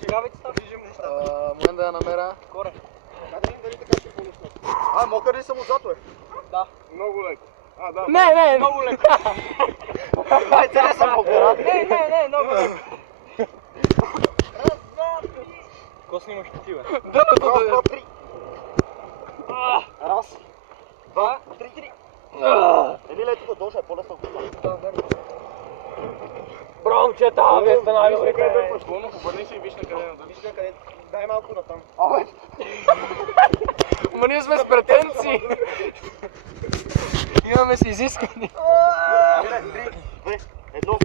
Чегавайте став. Момент да я намеря. Горе. Да видим дали така ще помисля. Мокър ли съм отзад, бе? Да. Много леко. Да. Не, много леко. Ай, не съм мокър, Не, много леко. Раз, два, три. Ко снимаш ти, бе? Три. Раз, два, три. Емиле, тук долу ще е по-лесно. Браво, момчета, вие сте най-добри. Обърни се и виж на къде надъм. Виж на къде. Дай малко натам. Ма ние сме с претенции. Имаме си изисквания. Три, две, едно.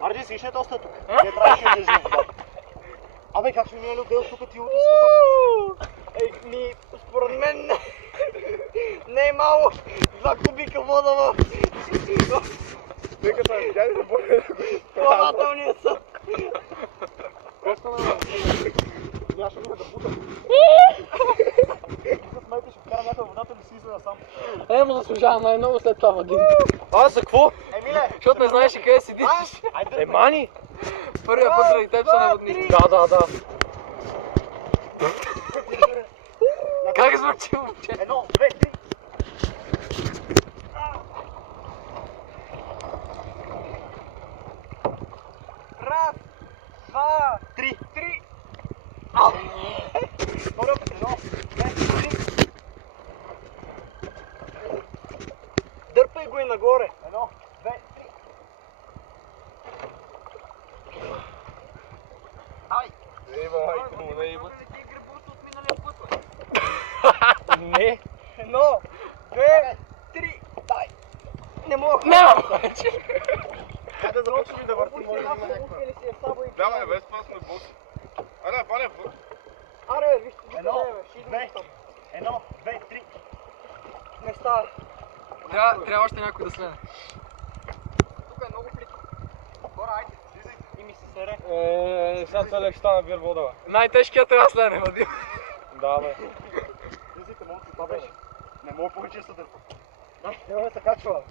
Марди, си ще доста тук. Не трябваше да държим водата. Абе, как ще ми е любил тук ти Ми, според мен не е мало 2 кубика вода в Нека са, дяди да бъде. плавателния съд. Просто на... Нямаше ми да бутам. За смейте, ще вкара някаква водата или си изледа сам. Му заслужава най-много след това въди. За какво? Емиле! Защото не знаеш и къде седиш. Мани! Първия път заради теб са наводни. Да. Как звучи, момче? Едно, две, три. Раз, два, Три. Второ, едно, две, три. Дърпай го и нагоре. Едно, две, три. Ай! Не. Едно, две, три. Дай! Не мога. Няма! Хайде да започнем да въртим, моля да има някаква. Да, без това сме боси. Пане, Аре, вижте, Едно, две, едно, две, три. Не става. Трябва още някой да следне. Тук е много плитко. Хора, айде, слизайте. И ми се сере. Сега целек стана бир вода, бе. Най-тежкият трябва да следне, Вадим. Да, бе. Слизайте, момци, това беше. Не мога повече да се дърпа. Няма да се качва.